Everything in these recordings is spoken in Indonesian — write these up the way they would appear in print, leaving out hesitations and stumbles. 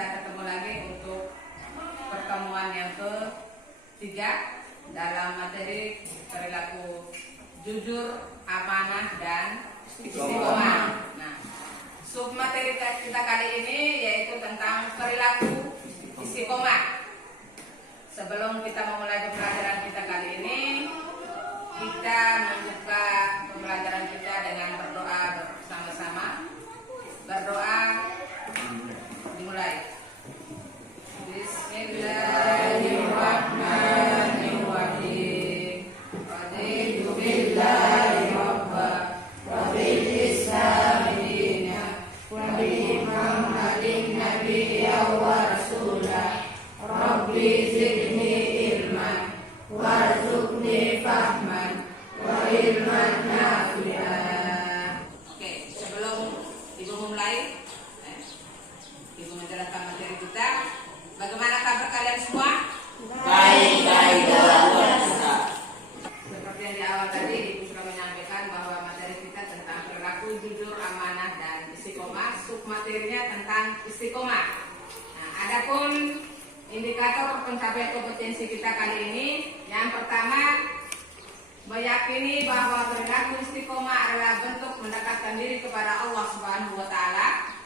kita ketemu lagi untuk pertemuan yang ketiga dalam materi perilaku jujur, amanah, dan istiqomah. Nah, submateri kita kali ini yaitu tentang perilaku istiqomah. Sebelum kita memulai pembelajaran kita kali ini, kita membuka pembelajaran kita dengan berdoa bersama-sama. Berdoa dimulai. Bismillahirrahmanirrahim. Raditu billahi rabba wa bil islami dina wa bi Muhammadin nabiyya wa rasulah. Rabbi zidni ilman warzuqni fahman wa ilman nafi'an. Oke, sebelum Ibu memulai, Ibu menjelaskan materi kita. Bagaimana kabar kalian semua? Baik-baik dalam bahasa. Seperti yang di awal tadi, Ibu sudah menyampaikan bahwa materi kita tentang perilaku jujur, amanah, dan istiqomah. Submaterinya tentang istiqomah. Nah, adapun indikator pencapaian kompetensi kita kali ini, yang pertama, meyakini bahwa perilaku istiqomah adalah bentuk mendekatkan diri kepada Allah Subhanahu wa Ta'ala.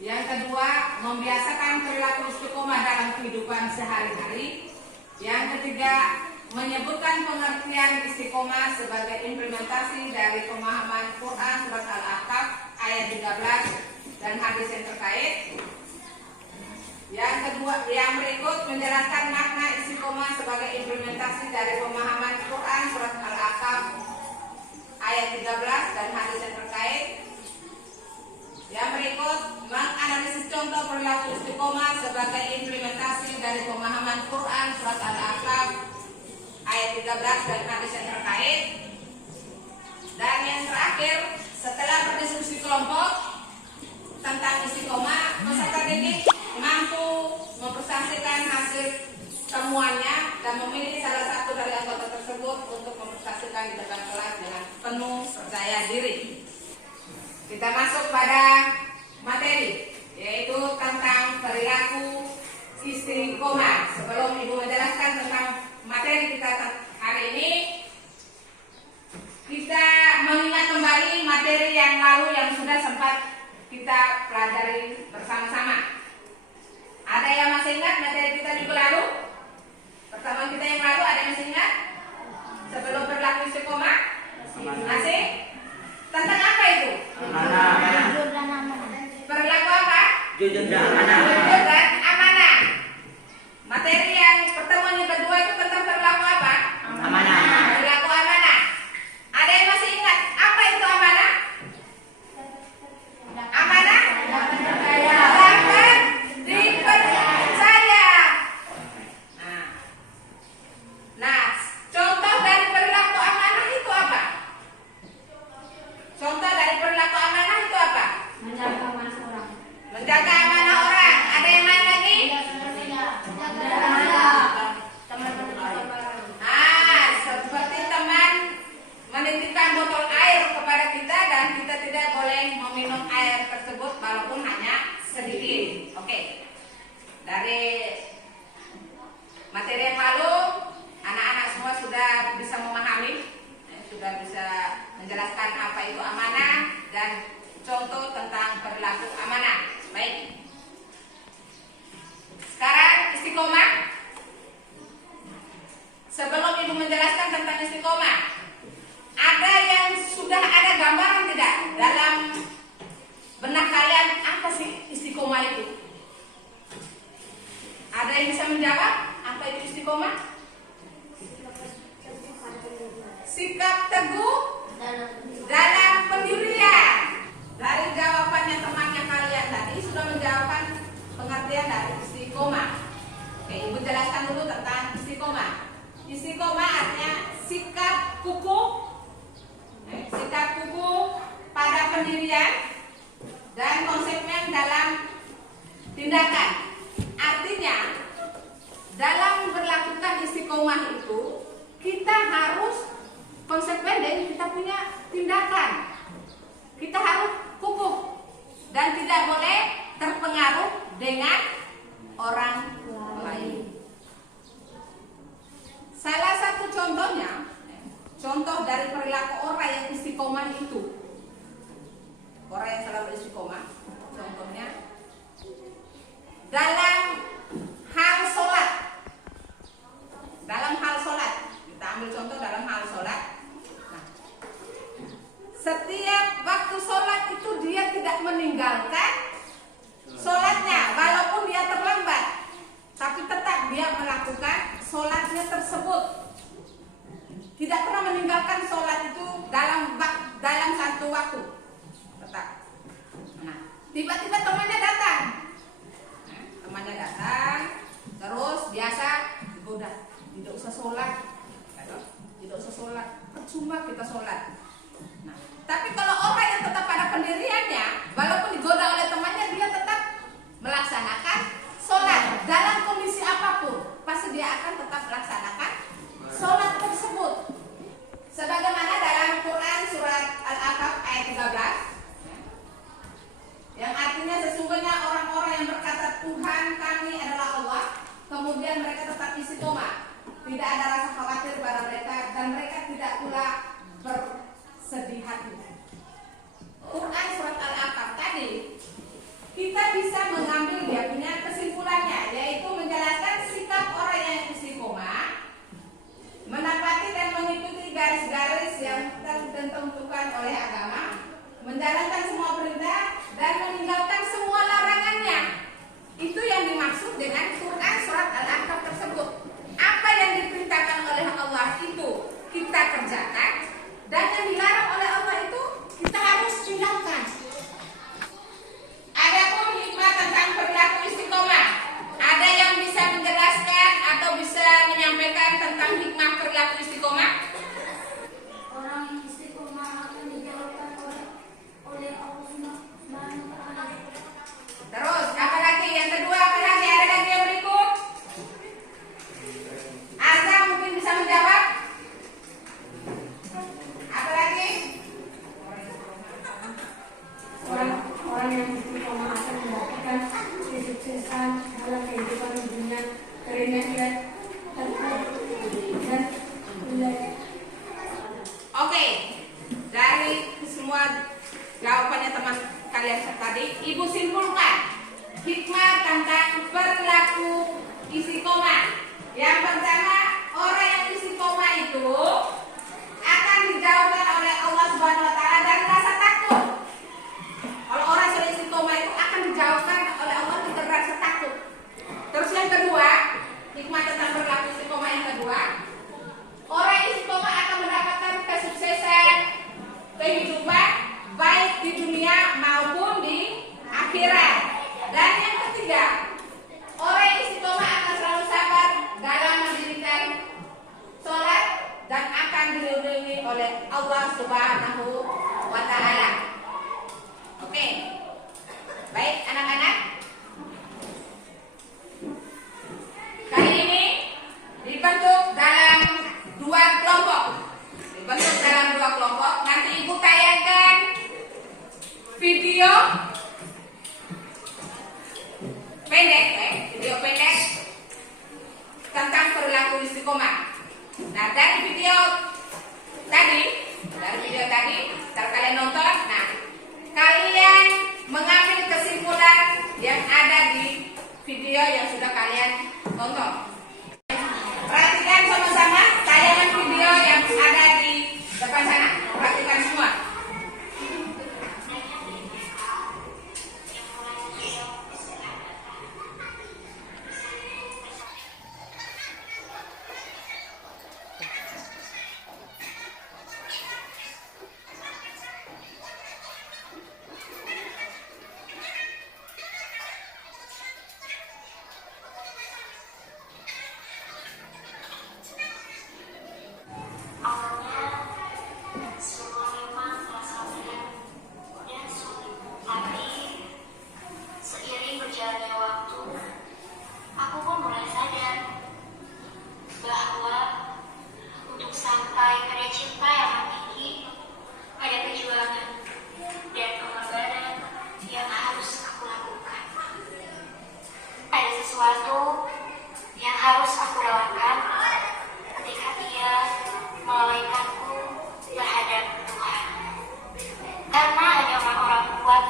Yang kedua, membiasakan perilaku istiqomah dalam kehidupan sehari-hari. Yang ketiga, menyebutkan pengertian istiqomah sebagai implementasi dari pemahaman Quran surat Al-Ahqaf ayat 13 dan hadis yang terkait. Yang kedua, yang berikut menjelaskan makna istiqomah sebagai implementasi dari pemahaman Quran surat Al-Ahqaf ayat 13 dan hadis yang terkait. Yang berikut menganalisis contoh perilaku istiqomah sebagai implementasi dari pemahaman Quran surat Al-Ahqaf ayat 13 dan hadis yang terkait. Dan yang terakhir, setelah berdiskusi kelompok tentang istiqomah, peserta didik mampu mempresentasikan hasil temuannya dan memilih salah satu dari anggota tersebut untuk mempresentasikan di depan kelas dengan penuh percaya diri. Kita masuk pada materi, yaitu tentang perilaku istiqomah. Sebelum Ibu menjelaskan tentang materi kita hari ini, kita mengingat kembali materi yang lalu yang sudah sempat kita pelajari bersama-sama. Ada yang masih ingat materi kita minggu lalu? Pertemuan kita yang lalu ada yang masih ingat? Sebelum perilaku istiqomah? Masih? Tentang apa itu? Amanah. Perilaku apa? Jujur dan amanah. Jujur dan amanah. Materi yang pertemuan yang kedua itu tentang perilaku apa? Amanah. Perilaku amanah. Ada yang masih ingat apa itu amanah? Amanah? Dapat dipercaya. Nah, contoh dari perilaku amanah itu apa? Contoh dari perilaku amanah itu apa? Menjaga amanah orang. Menjaga amanah orang. Ada yang lain lagi? Seperti teman menitipkan botol air kepada kita dan kita tidak boleh meminum air tersebut walaupun hanya sedikit. Oke. Dari materi yang lalu, anak-anak semua sudah bisa memahami, sudah bisa menjelaskan apa itu amanah dan contoh tentang perilaku amanah. Baik. Sekarang istiqomah. Sebelum Ibu menjelaskan tentang istiqomah, ada yang sudah ada gambaran tidak dalam benak kalian apa sih istiqomah itu? Ada yang bisa menjawab apa itu istiqomah? Sikap teguh dalam pendirian. Dari jawabannya temannya kalian tadi sudah menjawabkan pengertian dari istiqomah. Oke, Ibu jelaskan dulu tentang istiqomah. Istiqomah artinya sikap kukuh, pada pendirian dan konsekuen dalam tindakan. Artinya dalam berlakukan istiqomah itu kita harus konsekuen dan kita punya tindakan. Kita harus kukuh dan tidak boleh terpengaruh dengan orang lain. Salah satu contohnya, contoh dari perilaku orang yang istiqomah itu, orang yang selalu istiqomah, contohnya dalam hal sholat. Dalam hal sholat, kita ambil contoh dalam hal sholat. Nah, setiap waktu sholat itu dia tidak meninggalkan sholatnya, walaupun dia terlambat, tapi tetap dia melakukan sholatnya tersebut. Tidak pernah meninggalkan sholat itu dalam satu waktu, tetap. Nah, tiba-tiba temannya datang. Temannya datang, terus biasa digoda, tidak usah sholat, tidak usah sholat, percuma kita sholat. Nah, tapi kalau orang yang tetap pada pendiriannya, walaupun digoda oleh temannya, dia tetap melaksanakan sholat dalam kondisi apapun, pasti dia akan tetap melaksanakan sholat tersebut. Sebagaimana dalam Quran surat Al-Ahqaf ayat 13, yang artinya sesungguhnya orang-orang yang berkata Tuhan kami adalah Allah, kemudian mereka tetap istiqomah, tidak ada rasa khawatir pada mereka, dan mereka tidak pula bersedih hati. Quran surat Al-Ahqaf tadi kita bisa mengambil dia punya kesimpulannya, yaitu menjelaskan sikap orang yang istiqomah, menepati dan mengikuti garis-garis yang ditentukan oleh agama, menjalankan semua perintah dan meninggalkan semua larangannya. Itu yang dimaksud dengan Quran surat Al-Ahqaf tersebut. Apa yang diperintahkan oleh Allah itu kita kerjakan, dan yang dilarang oleh Allah itu kita harus tinggalkan. Adapun hikmah tentang perilaku istiqomah, ada yang bisa menjelaskan atau bisa menyampaikan tentang hikmah perilaku istiqomah? Orang yang istiqomah akan dijauhkan oleh Allah Subhanahu wa Ta'ala. Terus apa lagi? Yang kedua apa lagi? Ada lagi yang berikut? Azza mungkin bisa menjawab? Apa lagi? Orang yang istiqomah akan mendapatkan kesuksesan dalam kehidupan dunia karena ia terkait dan wilayah. Oke, dari semua jawabannya teman kalian tadi, Ibu simpulkan hikmah tentang perilaku istiqomah. Yang pertama, orang yang istiqomah itu akan dijauhkan oleh Allah Subhanahu wa Ta'ala dari rasa takut. Kalau orang yang istiqomah itu akan dijauhkan oleh Allah dari rasa takut. Terus yang kedua, hikmah tentang perilaku istiqomah yang kedua, orang istiqomah akan mendapatkan kesuksesan kehidupan baik di dunia maupun di akhirat. Dan yang ketiga, orang yang istiqomah akan selalu sabar dalam mendirikan sholat dan akan dilindungi oleh Allah Subhanahu wa Ta'ala. Oke, baik anak-anak. Kali ini dibentuk dalam dua kelompok. Nanti Ibu tayangkan video pendek, tentang perilaku istiqomah. Nah, dari video tadi, setelah kalian nonton, nah, kalian mengambil kesimpulan yang ada di video yang sudah kalian tonton. Perhatikan sama-sama tayangan video yang ada di depan sana. Perhatikan semua. sesuatu yang harus aku relakan ketika ia melalaikanku terhadap Tuhan. Karena hanya orang-orang kuat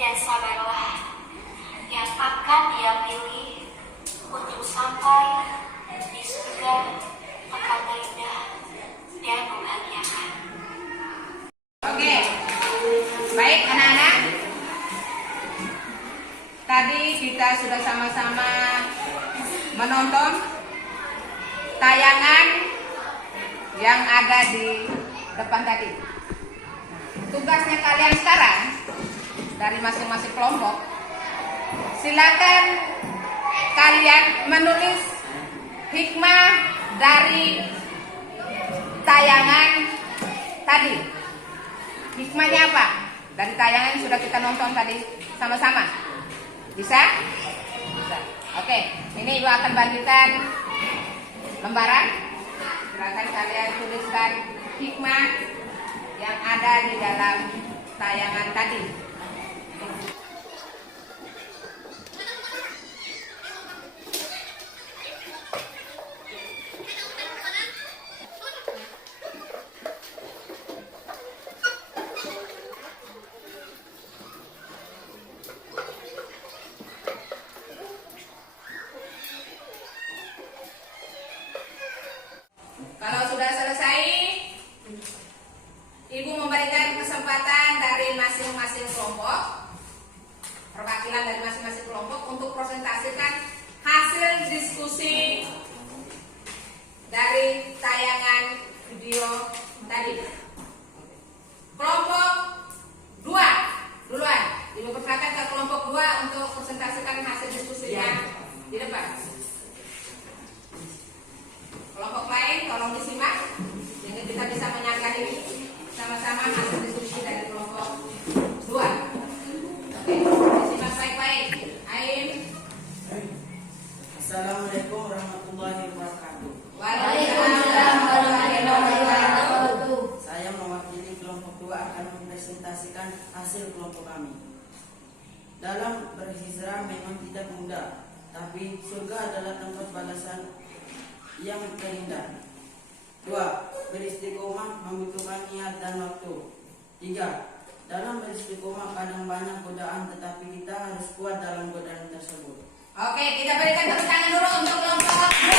dan sabarlah yang akan Dia pilih untuk sampai di surga tempat terindah dan membahagiakan. Oke, baik anak-anak. Tadi kita sudah sama-sama menonton tayangan yang ada di depan tadi. Tugasnya kalian sekarang dari masing-masing kelompok, silakan kalian menulis hikmah dari tayangan tadi. Hikmahnya apa? Dari tayangan yang sudah kita nonton tadi sama-sama. Bisa? Bisa. Oke, ini Ibu akan bagikan lembaran. Silakan kalian tuliskan hikmah yang ada di dalam tayangan tadi. Kalau sudah selesai, Ibu memberikan kesempatan dari masing-masing kelompok, perwakilan dari masing-masing kelompok untuk presentasikan hasil diskusi dari tayangan video tadi. Kelompok 2 duluan. Ibu persilakan ke kelompok 2 untuk presentasikan hasil diskusinya di depan. Kelompok lain tolong disimak sehingga kita bisa menyangkahi sama-sama hasil diskusi dari kelompok 2. Oke, disimak baik-baik. Ain. Assalamualaikum warahmatullahi wabarakatuh. Waalaikumsalam warahmatullahi wabarakatuh. Saya mewakili kelompok 2 akan mempresentasikan hasil kelompok kami. Dalam berhijrah memang tidak mudah, tapi surga adalah tempat balasan yang terindah. 2. Beristiqomah membutuhkan niat dan waktu. 3. Dalam beristiqomah kadang banyak godaan, tetapi kita harus kuat dalam godaan tersebut. Oke, kita berikan tepuk tangan dulu untuk kelompok 2.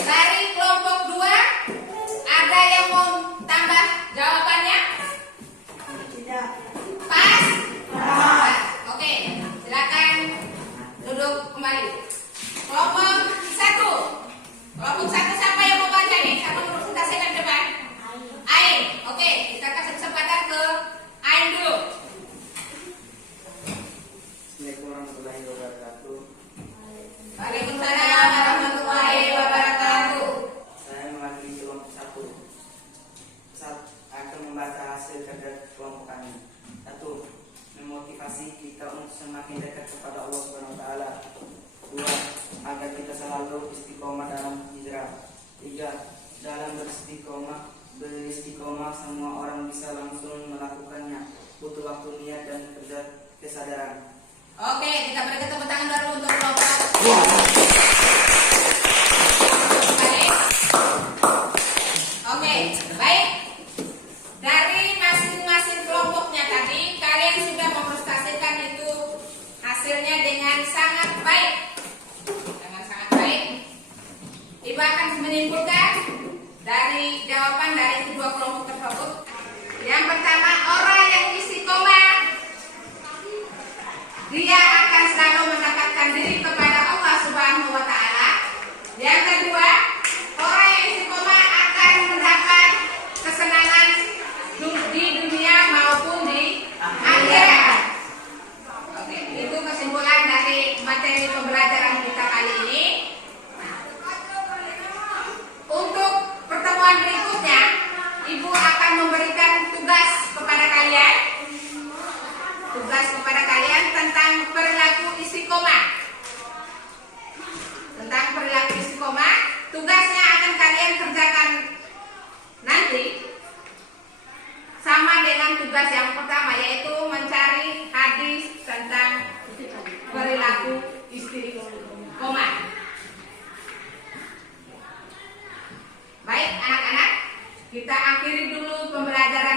Dari kelompok 2 ada yang mau tambah jawabannya? Tidak. Pas? Pas. Oke, silakan duduk kembali. Kelompok 1. Kelompok 1 siapa yang mau baca nih? Siapa mau presentasikan di depan? Ain. Oke, kita kasih kesempatan ke Ain dulu. Assalamualaikum warahmatullahi wabarakatuh. Waalaikumsalam warahmatullahi wabarakatuh. Saya mewakili kelompok 1. Akan membaca hasil kerja kelompok kami. 1. Memotivasi kita untuk semakin dekat kepada Allah Subhanahu wa taala. 2. Agar kita selalu istiqomah dalam hijrah. 3. Dalam beristiqomah semua orang bisa langsung melakukannya. Butuh waktu, niat dan kerja kesadaran. Oke, kita berikan tepuk tangan dulu untuk kelompok. Balik. Oke, baik. Dari masing-masing kelompoknya tadi, kalian sudah mempresentasikan itu hasilnya dengan sangat baik. Dengan sangat baik. Ibu akan menyimpulkan dari jawaban dari kedua kelompok tersebut. Yang pertama, orang yang istiqomah, dia akan selalu mendekatkan diri kepada Allah Subhanahu wa taala. Yang kedua, orang yang istiqomah akan mendapat kesenangan di dunia maupun di akhirat. Oke, itu kesimpulan dari materi pembelajaran kita kali ini. Nah, untuk pertemuan berikutnya, Ibu akan memberikan tugas kepada kalian. Tugas kepada kalian tentang perilaku istiqomah. Tentang perilaku istiqomah, tugasnya akan kalian kerjakan nanti sama dengan tugas yang pertama, yaitu mencari hadis tentang perilaku istiqomah. Baik anak-anak, kita akhiri dulu pembelajaran